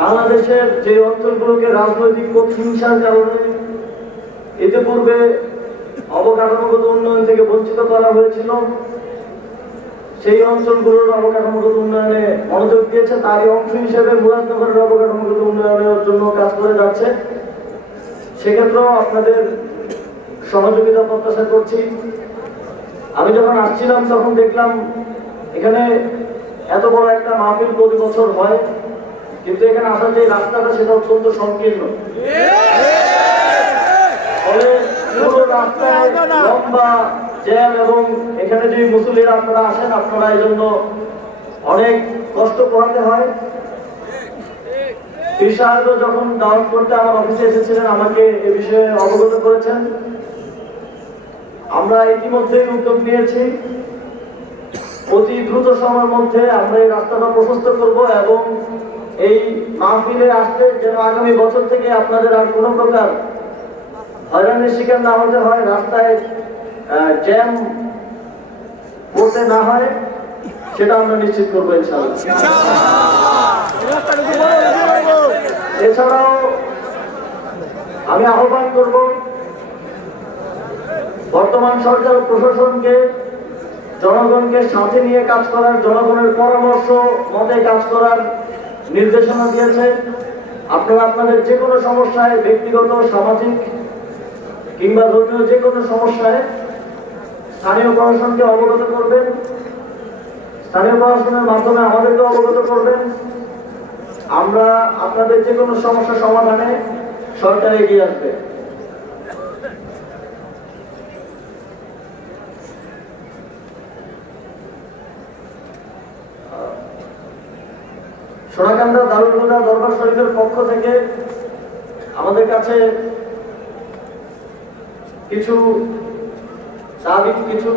বাংলাদেশের যে অঞ্চলগুলোকে রাজনৈতিক প্রতিহিংসার কারণে ইতিপূর্বে অবকাঠামোগত উন্নয়ন থেকে বঞ্চিত করা হয়েছিল, সেই অঞ্চলগুলোর অবকাঠামোগত উন্নয়নে মনোযোগ দিয়েছে, তারই অংশ হিসেবে মুরাদনগরের অবকাঠামোগত উন্নয়নের জন্য কাজ করে যাচ্ছে। সেক্ষেত্রেও আপনাদের সহযোগিতা প্রত্যাশা করছি। আমি যখন আসছিলাম তখন দেখলাম এখানে এত বড় একটা মাহফিল প্রতি বছর হয়। কিন্তু এখানে আসার যে রাস্তাটা, সেটা অত্যন্ত সংকীর্ণ। ফলে পুরো রাস্তায় লম্বা জ্যাম এবং এখানে যে মুসলিরা আপনারা আসেন, আপনারা এই জন্য অনেক কষ্ট পোহাতে হয়। পীর যখন দাওয়াত করতে আমার অফিসে এসেছিলেন, আমাকে এ বিষয়ে অবগত করেছেন। আমরা ইতিমধ্যেই উদ্যোগ নিয়েছি। অতি দ্রুত সময়ের মধ্যে আমরা এই রাস্তাটা প্রশস্ত করব এবং এই মাহফিলে আসতে যেন আগামী বছর থেকে আপনাদের আর কোনো প্রকার হয়রানির শিকার না হতে হয়, রাস্তায় জ্যাম পড়তে না হয়, সেটা আমরা নিশ্চিত করব এছাড়াও আমি আহ্বান করব বর্তমান সরকার প্রশাসনকে, জনগণকে সাথে নিয়ে কাজ করার, জনগণের পরামর্শ মতে কাজ করার নির্দেশনা দিয়েছে। আপনারা আপনাদের যে কোনো সমস্যায়, ব্যক্তিগত, সামাজিক কিংবা ধর্মীয় যে কোনো সমস্যায় স্থানীয় প্রশাসনকে অবগত করবেন। স্থানীয় প্রশাসনের মাধ্যমে আমাদেরকে অবগত করবেন। আমরা আপনাদের যে কোনো সমস্যা সমাধানে সরকার এগিয়ে আসবে। সোনাকান্দা দারুল হুদা দরবার শরীফের পক্ষ থেকে আমাদের কাছে কিছু কিছু